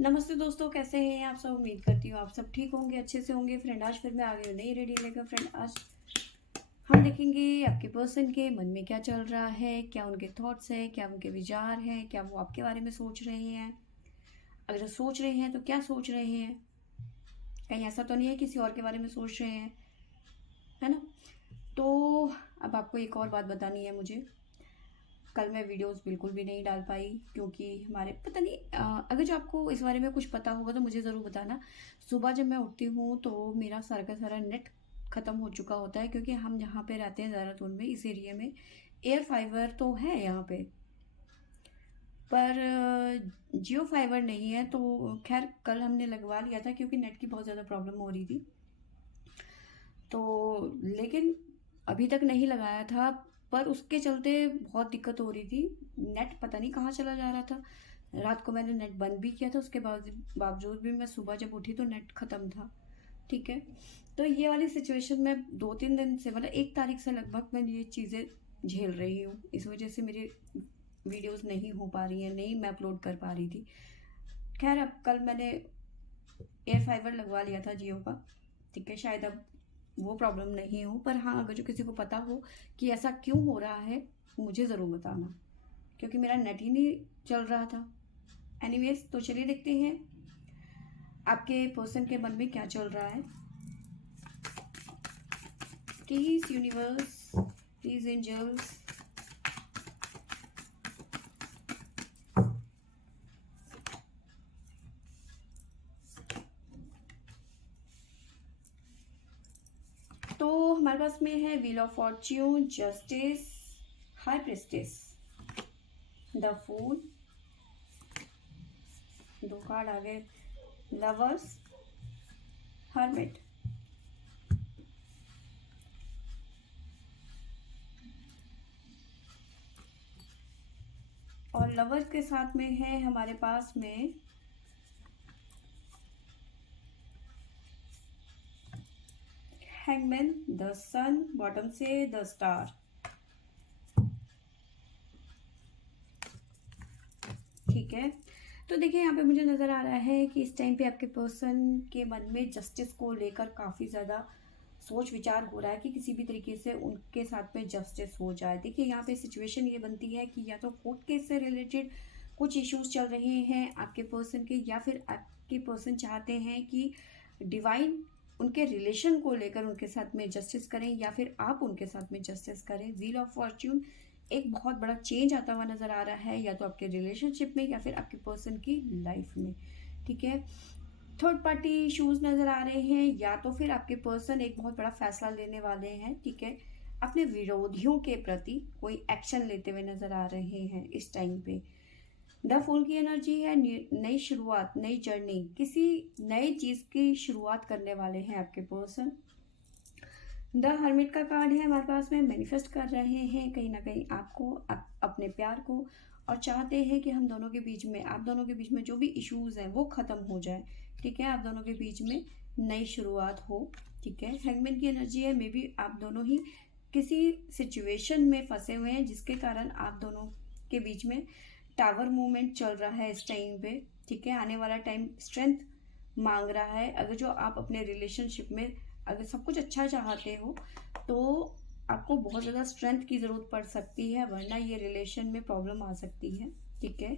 नमस्ते दोस्तों, कैसे हैं आप सब। उम्मीद करती हूँ आप सब ठीक होंगे, अच्छे से होंगे। फ्रेंड, आज फिर मैं आ गई हूँ नई रेडी लेकर। फ्रेंड, आज हम देखेंगे आपके पर्सन के मन में क्या चल रहा है, क्या उनके थॉट्स हैं, क्या उनके विचार हैं, क्या वो आपके बारे में सोच रहे हैं। अगर सोच रहे हैं तो क्या सोच रहे हैं, कहीं ऐसा तो नहीं है किसी और के बारे में सोच रहे हैं, है ना। तो अब आपको एक और बात बतानी है मुझे। कल मैं वीडियोस बिल्कुल भी नहीं डाल पाई क्योंकि हमारे पता नहीं अगर जो आपको इस बारे में कुछ पता होगा तो मुझे ज़रूर बताना। सुबह जब मैं उठती हूँ तो मेरा सारा का सारा नेट ख़त्म हो चुका होता है, क्योंकि हम जहाँ पे रहते हैं देहरादून में, इस एरिया में एयर फाइबर तो है यहाँ पे, पर जियो फाइबर नहीं है। तो खैर कल हमने लगवा लिया था क्योंकि नेट की बहुत ज़्यादा प्रॉब्लम हो रही थी। तो लेकिन अभी तक नहीं लगाया था, पर उसके चलते बहुत दिक्कत हो रही थी। नेट पता नहीं कहाँ चला जा रहा था। रात को मैंने नेट बंद भी किया था, उसके बावजूद भी मैं सुबह जब उठी तो नेट ख़त्म था। ठीक है। तो ये वाली सिचुएशन में 2-3 दिन से, मतलब 1 तारीख से लगभग मैं ये चीज़ें झेल रही हूँ। इस वजह से मेरी वीडियोस नहीं हो पा रही हैं, नहीं मैं अपलोड कर पा रही थी। खैर अब कल मैंने एयर फाइबर लगवा लिया था जियो का। ठीक है, शायद अब वो प्रॉब्लम नहीं हो, पर हाँ अगर जो किसी को पता हो कि ऐसा क्यों हो रहा है मुझे ज़रूर बताना, क्योंकि मेरा नेट ही नहीं चल रहा था। एनीवेज, तो चलिए देखते हैं आपके पर्सन के मन में क्या चल रहा है। प्लीज यूनिवर्स, प्लीज एंजल्स, तो हमारे पास में है wheel of fortune, justice, high priestess, the fool, 2 card आ गए, लवर्स, हर्मिट। और लवर्स के साथ में है हमारे पास में हैंगमैन, द सन, बॉटम से द स्टार। ठीक है। तो देखिए यहाँ पे मुझे नज़र आ रहा है कि इस टाइम पे आपके पर्सन के मन में जस्टिस को लेकर काफ़ी ज़्यादा सोच विचार हो रहा है कि किसी भी तरीके से उनके साथ में जस्टिस हो जाए। देखिए यहाँ पे सिचुएशन ये बनती है कि या तो कोर्ट केस से रिलेटेड कुछ इश्यूज चल रहे हैं आपके पर्सन के, या फिर आपके पर्सन चाहते हैं कि डिवाइन उनके रिलेशन को लेकर उनके साथ में जस्टिस करें, या फिर आप उनके साथ में जस्टिस करें। व्हील ऑफ फॉर्च्यून, एक बहुत बड़ा चेंज आता हुआ नज़र आ रहा है, या तो आपके रिलेशनशिप में या फिर आपके पर्सन की लाइफ में। ठीक है। थर्ड पार्टी इश्यूज नज़र आ रहे हैं, या तो फिर आपके पर्सन एक बहुत बड़ा फैसला लेने वाले हैं। ठीक है। अपने विरोधियों के प्रति कोई एक्शन लेते हुए नज़र आ रहे हैं इस टाइम पे। द फूल की एनर्जी है नई शुरुआत, नई जर्नी, किसी नई चीज़ की शुरुआत करने वाले हैं आपके पर्सन। द हर्मिट का कार्ड है हमारे पास में, मैनिफेस्ट कर रहे हैं कहीं ना कहीं आपको, अपने प्यार को, और चाहते हैं कि हम दोनों के बीच में, आप दोनों के बीच में जो भी इश्यूज हैं वो ख़त्म हो जाए। ठीक है, आप दोनों के बीच में नई शुरुआत हो। ठीक है। हैंगमैन की एनर्जी है, मे बी आप दोनों ही किसी सिचुएशन में फंसे हुए हैं जिसके कारण आप दोनों के बीच में टावर मूवमेंट चल रहा है इस टाइम पे। ठीक है। आने वाला टाइम स्ट्रेंथ मांग रहा है। अगर जो आप अपने रिलेशनशिप में अगर सब कुछ अच्छा चाहते हो तो आपको बहुत ज़्यादा स्ट्रेंथ की ज़रूरत पड़ सकती है, वरना ये रिलेशन में प्रॉब्लम आ सकती है। ठीक है।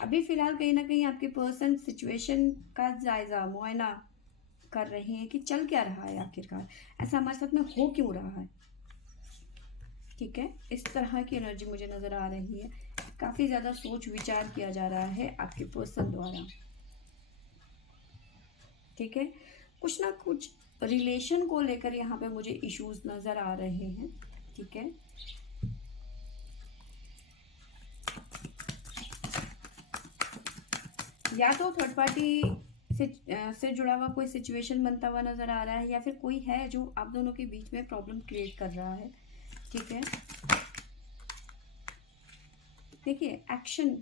अभी फ़िलहाल कहीं ना कहीं आपके पर्सन सिचुएशन का जायज़ा मुआयना कर रहे हैं कि चल क्या रहा है, आखिरकार ऐसा हमारे साथ में हो क्यों रहा है। ठीक है। इस तरह की एनर्जी मुझे नज़र आ रही है। काफ़ी ज़्यादा सोच विचार किया जा रहा है आपके पर्सन द्वारा। ठीक है। कुछ ना कुछ रिलेशन को लेकर यहाँ पे मुझे इश्यूज नज़र आ रहे हैं। ठीक है। या तो थर्ड पार्टी से जुड़ा हुआ कोई सिचुएशन बनता हुआ नज़र आ रहा है, या फिर कोई है जो आप दोनों के बीच में प्रॉब्लम क्रिएट कर रहा है। ठीक है। देखिए एक्शन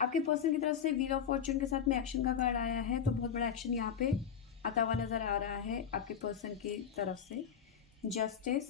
आपके पर्सन की तरफ से व्हील ऑफ फॉर्च्यून के साथ में एक्शन का कार्ड आया है, तो बहुत बड़ा एक्शन यहाँ पे आता हुआ नज़र आ रहा है आपके पर्सन की तरफ से। जस्टिस,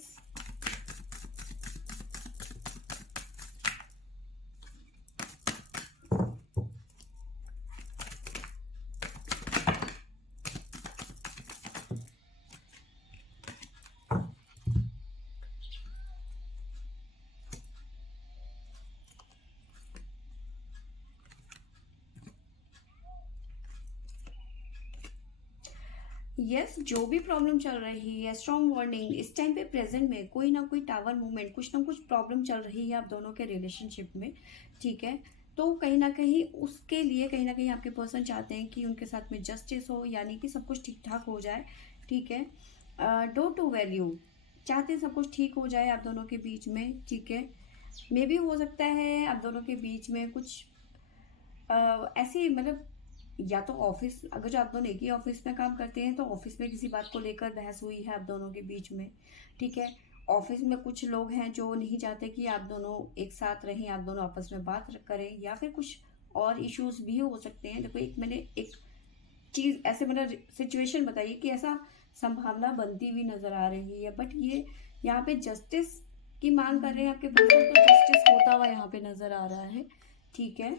यस, जो भी प्रॉब्लम चल रही है, स्ट्रॉन्ग वार्निंग, इस टाइम पे प्रेजेंट में कोई ना कोई टावर मूवमेंट, कुछ ना कुछ प्रॉब्लम चल रही है आप दोनों के रिलेशनशिप में, ठीक है। तो कहीं ना कहीं उसके लिए कहीं ना कहीं आपके पर्सन चाहते हैं कि उनके साथ में जस्टिस हो, यानी कि सब कुछ ठीक ठाक हो जाए, ठीक है। डो टू वैल्यू चाहते हैं सब कुछ ठीक हो जाए आप दोनों के बीच में, ठीक है। मे भी हो सकता है आप दोनों के बीच में कुछ ऐसी मतलब, या तो ऑफिस, अगर जो आप दोनों एक ही ऑफिस में काम करते हैं तो ऑफिस में किसी बात को लेकर बहस हुई है आप दोनों के बीच में, ठीक है। ऑफिस में कुछ लोग हैं जो नहीं चाहते कि आप दोनों एक साथ रहें, आप दोनों आपस में बात करें, या फिर कुछ और इश्यूज भी हो सकते हैं। देखो, एक मैंने एक चीज ऐसे मतलब सिचुएशन बताइए कि ऐसा संभावना बनती हुई नजर आ रही है, बट ये यहाँ पे जस्टिस की मांग कर रहे हैं आपके पर्सन, तो जस्टिस होता हुआ यहाँ पे नजर आ रहा है, ठीक है।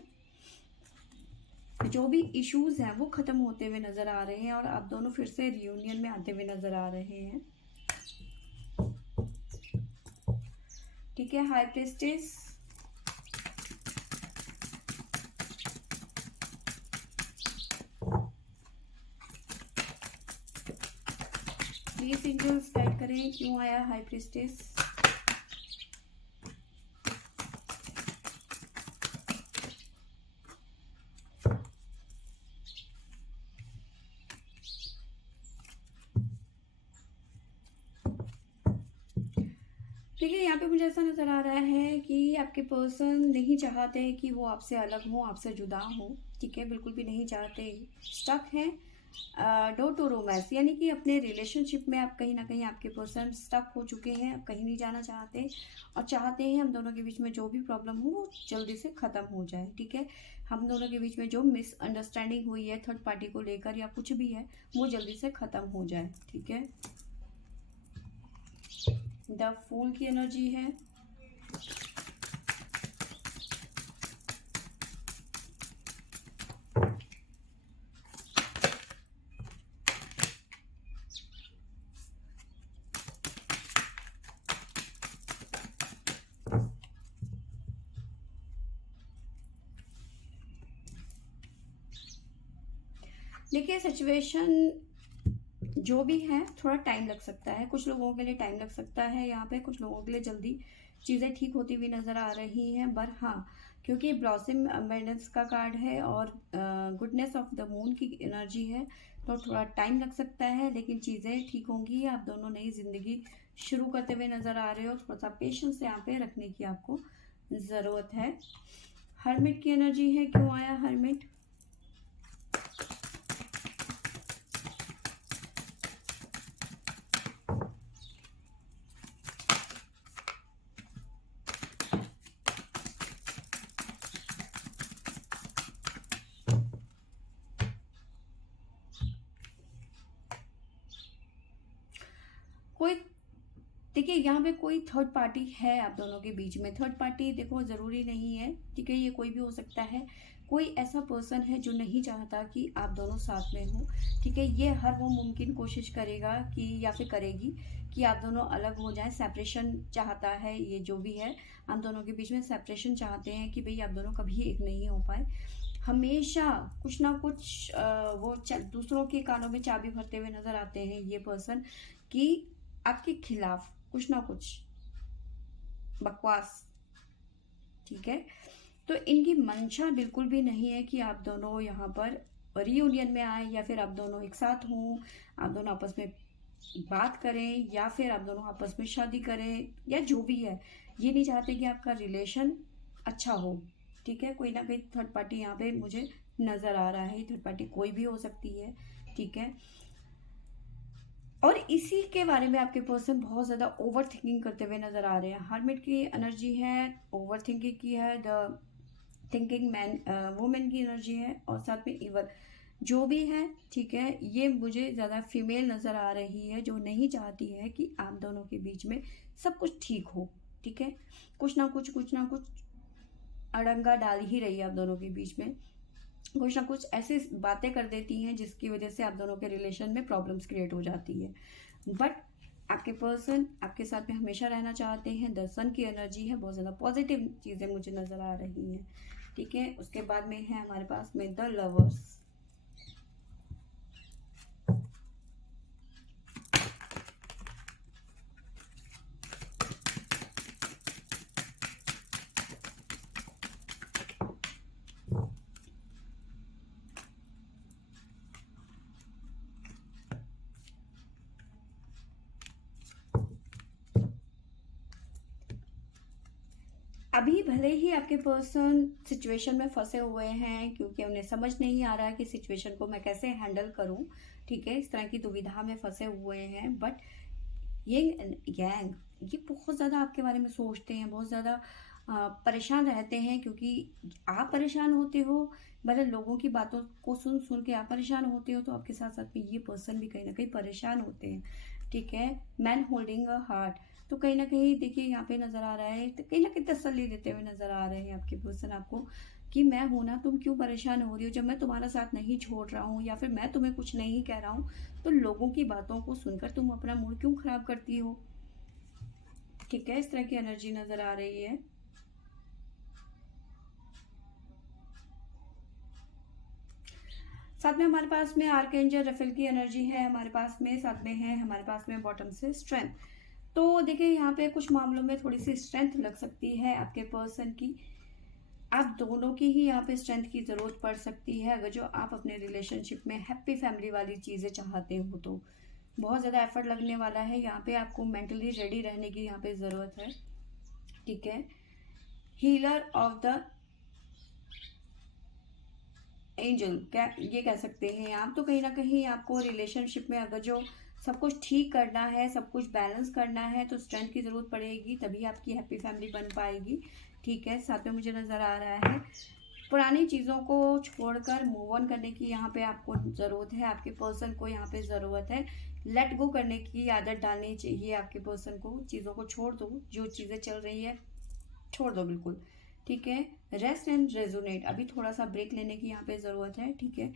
जो भी इश्यूज हैं वो खत्म होते हुए नजर आ रहे हैं और आप दोनों फिर से रियूनियन में आते हुए नजर आ रहे हैं, ठीक है। High priestess, please angels guide करें क्यों आया हाई प्रीस्टेस। देखिए, यहाँ पे मुझे ऐसा नज़र आ रहा है कि आपके पर्सन नहीं चाहते कि वो आपसे अलग हो, आपसे जुदा हो, ठीक है, बिल्कुल भी नहीं चाहते, स्टक हैं। डो टू रोमांस, यानी कि अपने रिलेशनशिप में आप कहीं ना कहीं आपके पर्सन स्टक हो चुके हैं, आप कहीं नहीं जाना चाहते और चाहते हैं हम दोनों के बीच में जो भी प्रॉब्लम हो वो जल्दी से ख़त्म हो जाए, ठीक है। हम दोनों के बीच में जो मिसअंडरस्टैंडिंग हुई है थर्ड पार्टी को लेकर या कुछ भी है, वो जल्दी से ख़त्म हो जाए, ठीक है। द फूल की एनर्जी है, देखिए सिचुएशन जो भी है थोड़ा टाइम लग सकता है, कुछ लोगों के लिए टाइम लग सकता है यहाँ पे, कुछ लोगों के लिए जल्दी चीज़ें ठीक होती हुई नज़र आ रही हैं, पर हाँ, क्योंकि ब्लॉसम अबेंडेंस का कार्ड है और गुडनेस ऑफ द मून की एनर्जी है, तो थोड़ा टाइम लग सकता है, लेकिन चीज़ें ठीक होंगी। आप दोनों नई ज़िंदगी शुरू करते हुए नज़र आ रहे हो, थोड़ा सा पेशेंस यहाँ पे रखने की आपको ज़रूरत है। हर्मिट की एनर्जी है, क्यों आया हर्मिट। कोई, देखिए यहाँ पे कोई थर्ड पार्टी है आप दोनों के बीच में। थर्ड पार्टी देखो ज़रूरी नहीं है, ठीक है, ये कोई भी हो सकता है। कोई ऐसा पर्सन है जो नहीं चाहता कि आप दोनों साथ में हो, ठीक है। ये हर वो मुमकिन कोशिश करेगा कि, या फिर करेगी कि आप दोनों अलग हो जाएं, सेपरेशन चाहता है, ये जो भी है आप दोनों के बीच में सेपरेशन चाहते हैं कि भाई आप दोनों कभी एक नहीं हो पाए। हमेशा कुछ ना कुछ वो दूसरों के कानों में चाबी भरते हुए नजर आते हैं ये पर्सन, कि आपके खिलाफ कुछ ना कुछ बकवास, ठीक है। तो इनकी मंशा बिल्कुल भी नहीं है कि आप दोनों यहाँ पर रियूनियन में आए, या फिर आप दोनों एक साथ हों, आप दोनों आपस में बात करें, या फिर आप दोनों आपस में शादी करें, या जो भी है। ये नहीं चाहते कि आपका रिलेशन अच्छा हो, ठीक है। कोई ना कोई थर्ड पार्टी यहाँ पे मुझे नजर आ रहा है, थर्ड पार्टी कोई भी हो सकती है, ठीक है। और इसी के बारे में आपके पर्सन बहुत ज़्यादा ओवर थिंकिंग करते हुए नजर आ रहे हैं। हर्मिट की एनर्जी है, ओवर थिंकिंग की है, द थिंकिंग मैन वुमेन की एनर्जी है, और साथ में इवर जो भी है, ठीक है। ये मुझे ज़्यादा फीमेल नज़र आ रही है जो नहीं चाहती है कि आप दोनों के बीच में सब कुछ ठीक हो, ठीक है। कुछ ना कुछ अड़ंगा डाल ही रही है आप दोनों के बीच में, कुछ ना कुछ ऐसी बातें कर देती हैं जिसकी वजह से आप दोनों के रिलेशन में प्रॉब्लम्स क्रिएट हो जाती है। बट आपके पर्सन आपके साथ में हमेशा रहना चाहते हैं। द सन की एनर्जी है, बहुत ज़्यादा पॉजिटिव चीज़ें मुझे नज़र आ रही हैं, ठीक है। उसके बाद में है हमारे पास में द लवर्स। अभी भले ही आपके पर्सन सिचुएशन में फंसे हुए हैं क्योंकि उन्हें समझ नहीं आ रहा है कि सिचुएशन को मैं कैसे हैंडल करूं, ठीक है, इस तरह की दुविधा में फंसे हुए हैं, बट ये गैंग ये बहुत ज़्यादा आपके बारे में सोचते हैं, बहुत ज़्यादा परेशान रहते हैं क्योंकि आप परेशान होते हो, मतलब लोगों की बातों को सुन सुन के आप परेशान होते हो, तो आपके साथ साथ में ये पर्सन भी कहीं ना कहीं परेशान होते हैं, ठीक है। मैन होल्डिंग अ हार्ट, तो कहीं ना कहीं देखिए यहाँ पे नजर आ रहा है, तो कहीं ना कहीं तसल्ली देते हुए नजर आ रहे हैं आपके पर्सन आपको कि मैं हूं ना, तुम क्यों परेशान हो रही हो, जब मैं तुम्हारा साथ नहीं छोड़ रहा हूँ या फिर मैं तुम्हें कुछ नहीं कह रहा हूँ, तो लोगों की बातों को सुनकर तुम अपना मूड क्यों खराब करती हो, ठीक है। इस तरह की एनर्जी नजर आ रही है। साथ में हमारे पास में आर्कएंजल रफेल की एनर्जी है हमारे पास में, साथ में है हमारे पास में बॉटम से स्ट्रेंथ। तो देखिए यहाँ पे कुछ मामलों में थोड़ी सी स्ट्रेंथ लग सकती है आपके पर्सन की, आप दोनों की ही यहाँ पे स्ट्रेंथ की जरूरत पड़ सकती है अगर जो आप अपने रिलेशनशिप में हैप्पी फैमिली वाली चीजें चाहते हो तो। बहुत ज्यादा एफर्ट लगने वाला है यहाँ पे, आपको मेंटली रेडी रहने की यहाँ पे जरूरत है, ठीक है। हीलर ऑफ द एंजल क्या ये कह सकते हैं आप, तो कहीं ना कहीं आपको रिलेशनशिप में अगर जो सब कुछ ठीक करना है, सब कुछ बैलेंस करना है, तो स्ट्रेंथ की ज़रूरत पड़ेगी, तभी आपकी हैप्पी फैमिली बन पाएगी, ठीक है। साथ में मुझे नज़र आ रहा है पुरानी चीज़ों को छोड़कर मूव ऑन करने की यहाँ पे आपको ज़रूरत है, आपके पर्सन को यहाँ पे ज़रूरत है लेट गो करने की आदत डालनी चाहिए आपके पर्सन को, चीज़ों को छोड़ दो, जो चीज़ें चल रही है छोड़ दो बिल्कुल, ठीक है। रेस्ट एंड रेजोनेट, अभी थोड़ा सा ब्रेक लेने की यहाँ पे ज़रूरत है, ठीक है।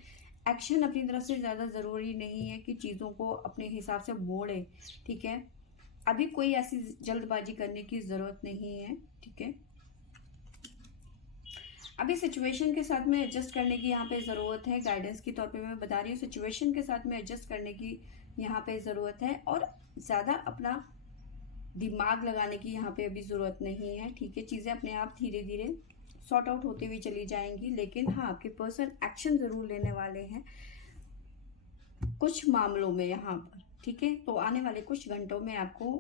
एक्शन अपनी तरफ से ज़्यादा ज़रूरी नहीं है कि चीज़ों को अपने हिसाब से मोड़े, ठीक है। अभी कोई ऐसी जल्दबाजी करने की ज़रूरत नहीं है, ठीक है। अभी सिचुएशन के साथ में एडजस्ट करने की यहाँ पे ज़रूरत है, गाइडेंस के तौर पे मैं बता रही हूँ, सिचुएशन के साथ में एडजस्ट करने की यहाँ पे ज़रूरत है, और ज़्यादा अपना दिमाग लगाने की यहाँ पे अभी ज़रूरत नहीं है, ठीक है। चीज़ें अपने आप धीरे धीरे सॉर्ट आउट होती हुई चली जाएंगी, लेकिन हाँ आपके पर्सन एक्शन ज़रूर लेने वाले हैं कुछ मामलों में यहाँ पर, ठीक है। तो आने वाले कुछ घंटों में आपको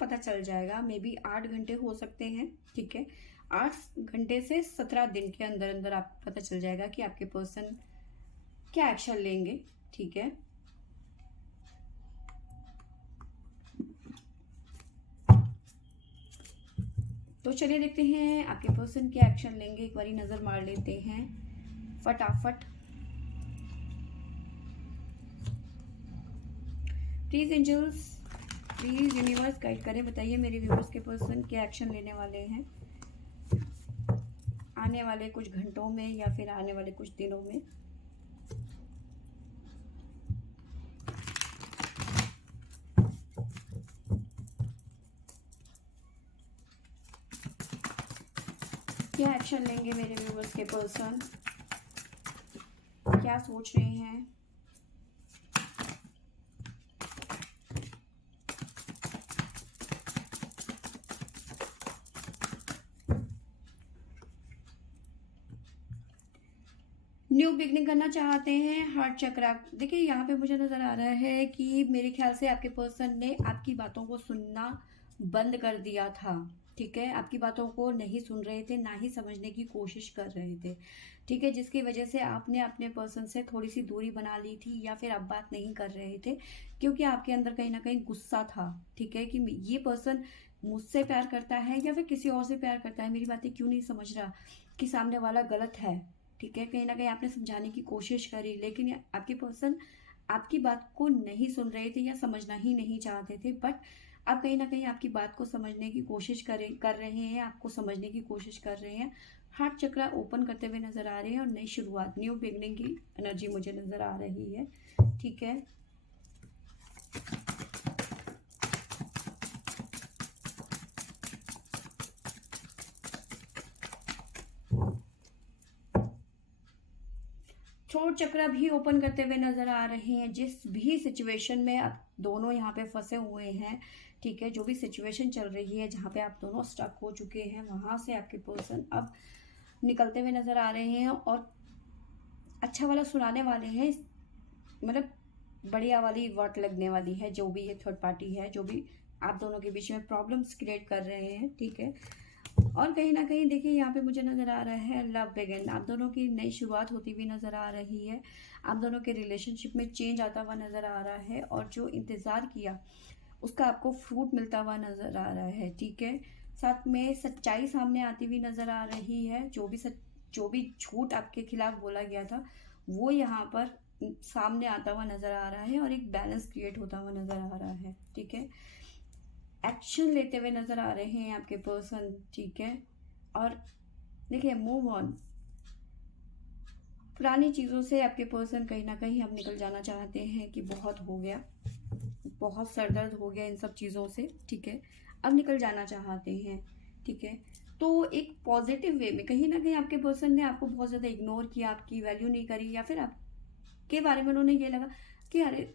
पता चल जाएगा, मे बी 8 घंटे हो सकते हैं, ठीक है। 8 घंटे से 17 दिन के अंदर अंदर आपको पता चल जाएगा कि आपके पर्सन क्या एक्शन लेंगे, ठीक है। तो चलिए देखते हैं आपके पर्सन क्या एक्शन लेंगे, एक बारी नजर मार लेते हैं फटाफट। Please angels, please universe guide करें, बताइए मेरे व्यूअर्स के पर्सन क्या एक्शन लेने वाले हैं आने वाले कुछ घंटों में या फिर आने वाले कुछ दिनों में। क्या एक्शन लेंगे मेरे व्यूअर्स के पर्सन, क्या सोच रहे हैं। न्यू बिगनिंग करना चाहते हैं, हार्ट चक्रा। देखिए यहाँ पे मुझे नजर आ रहा है कि मेरे ख्याल से आपके पर्सन ने आपकी बातों को सुनना बंद कर दिया था, ठीक है। आपकी बातों को नहीं सुन रहे थे, ना ही समझने की कोशिश कर रहे थे, ठीक है, जिसकी वजह से आपने अपने पर्सन से थोड़ी सी दूरी बना ली थी या फिर आप बात नहीं कर रहे थे क्योंकि आपके अंदर कहीं ना कहीं गुस्सा था, ठीक है, कि ये पर्सन मुझसे प्यार करता है या फिर किसी और से प्यार करता है, मेरी बातें क्यों नहीं समझ रहा कि सामने वाला गलत है, ठीक है। कहीं ना कहीं आपने समझाने की कोशिश करी, लेकिन आपके पर्सन आपकी बात को नहीं सुन रहे थे या समझना ही नहीं चाहते थे, बट आप कहीं ना कहीं आपकी बात को समझने की कोशिश कर रहे हैं, आपको समझने की कोशिश कर रहे हैं। हार्ट चक्रा ओपन करते हुए नजर आ रहे हैं और नई शुरुआत, न्यू बिगनिंग की एनर्जी मुझे नजर आ रही है, ठीक है। थ्रोट चक्रा भी ओपन करते हुए नजर आ रहे हैं, जिस भी सिचुएशन में आप दोनों यहाँ पे फंसे हुए हैं, ठीक है, जो भी सिचुएशन चल रही है जहाँ पे आप दोनों स्टक हो चुके हैं, वहां से आपके पर्सन अब निकलते हुए नजर आ रहे हैं और अच्छा वाला सुनाने वाले हैं, मतलब बढ़िया वाली वाट लगने वाली है, जो भी ये थर्ड पार्टी है, जो भी आप दोनों के बीच में प्रॉब्लम्स क्रिएट कर रहे हैं, ठीक है। और कहीं ना कहीं देखिए यहाँ पे मुझे नज़र आ रहा है लव बिगिन, आप दोनों की नई शुरुआत होती हुई नज़र आ रही है। आप दोनों के रिलेशनशिप में चेंज आता हुआ नज़र आ रहा है, और जो इंतज़ार किया उसका आपको फ्रूट मिलता हुआ नज़र आ रहा है। ठीक है, साथ में सच्चाई सामने आती हुई नज़र आ रही है। जो भी झूठ आपके खिलाफ बोला गया था वो यहाँ पर सामने आता हुआ नज़र आ रहा है, और एक बैलेंस क्रिएट होता हुआ नज़र आ रहा है। ठीक है, एक्शन लेते हुए नज़र आ रहे हैं आपके पर्सन। ठीक है, और देखिए मूव ऑन, पुरानी चीज़ों से आपके पर्सन कहीं ना कहीं अब निकल जाना चाहते हैं कि बहुत हो गया, बहुत सरदर्द हो गया इन सब चीज़ों से। ठीक है, अब निकल जाना चाहते हैं। ठीक है, तो एक पॉजिटिव वे में कहीं ना कहीं आपके पर्सन ने आपको बहुत ज़्यादा इग्नोर किया, आपकी वैल्यू नहीं करी, या फिर आपके बारे में उन्होंने ये लगा कि अरे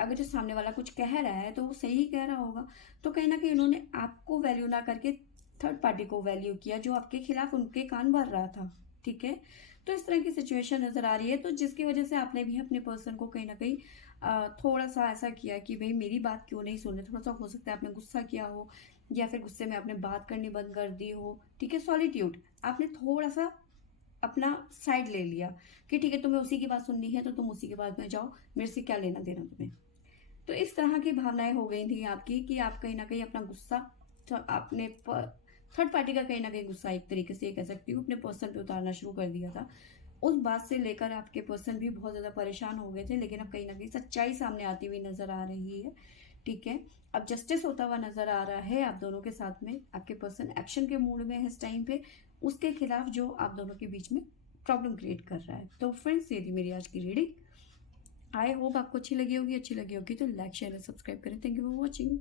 अगर जो सामने वाला कुछ कह रहा है तो वो सही कह रहा होगा, तो कहीं ना कहीं उन्होंने आपको वैल्यू ना करके थर्ड पार्टी को वैल्यू किया जो आपके खिलाफ उनके कान भर रहा था। ठीक है, तो इस तरह की सिचुएशन नज़र आ रही है, तो जिसकी वजह से आपने भी अपने पर्सन को कहीं ना कहीं थोड़ा सा ऐसा किया कि भाई मेरी बात क्यों नहीं सुन रहे, थोड़ा सा हो सकता है आपने गुस्सा किया हो, या फिर गुस्से में आपने बात करनी बंद कर दी हो। ठीक है, सॉलिट्यूड, आपने थोड़ा सा अपना साइड ले लिया कि ठीक है तुम्हें उसी की बात सुननी है तो तुम उसी के बात में जाओ, मेरे से क्या लेना देना तुम्हें। तो इस तरह की भावनाएं हो गई थी आपकी कि आप कहीं ना कहीं अपना गुस्सा, तो आपने थर्ड पार्टी का कहीं ना कहीं गुस्सा, एक तरीके से ये कह सकती हूँ, अपने पर्सन पे उतारना शुरू कर दिया था। उस बात से लेकर आपके पर्सन भी बहुत ज़्यादा परेशान हो गए थे, लेकिन अब कहीं ना कहीं सच्चाई सामने आती हुई नज़र आ रही है। ठीक है, अब जस्टिस होता हुआ नज़र आ रहा है आप दोनों के साथ में। आपके पर्सन एक्शन के मूड में है इस टाइम पे, उसके खिलाफ जो आप दोनों के बीच में प्रॉब्लम क्रिएट कर रहा है। तो फ्रेंड्स, ये थी मेरी आज की रीडिंग। आई होप आपको अच्छी लगी होगी तो लाइक शेयर और सब्सक्राइब करें। Thank you for watching.